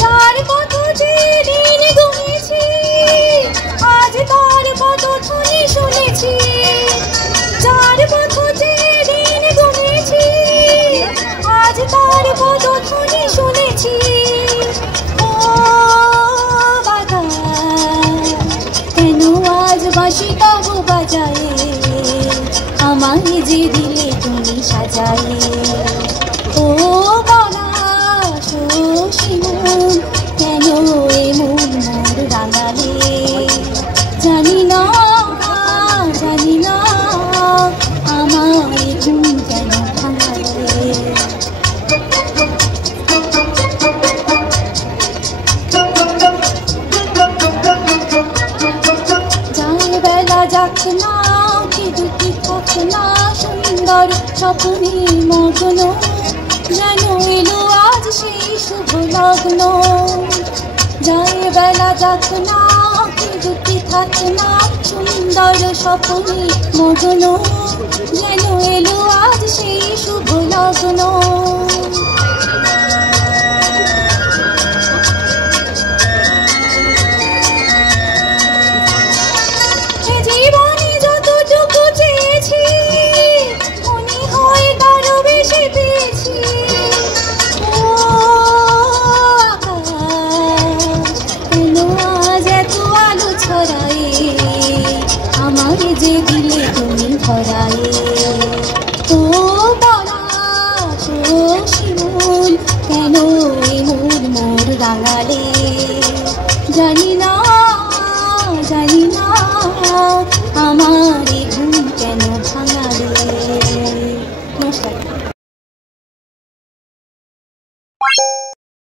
যার কত যে দিন গুনেছি আজ তার কত ধ্বনি শুনেছি, যার কত যে দিন গুনেছি আজ তার কত ধ্বনি শুনেছি। ও বাধা কেন আজ বাঁশি তবু বাজায়ে, আমায় যে দিলে তুমি সাজায়ে। ও বলা শশী মন কেন এমন মোর রাঙালে, জানি না জানি না আমায় ঘুম কেন ভাঙালে। যায় বেলা যাক না কি দুটি থাক না, সুন্দর স্বপ্নে মগ্ন যেন এলো আজ সেই শুভ লগ্ন। যায় বেলা যাক না কি দুটি থাক না, সুন্দর স্বপ্নে মগ্ন যেন এলো আজ সেই শুভ লগ্ন।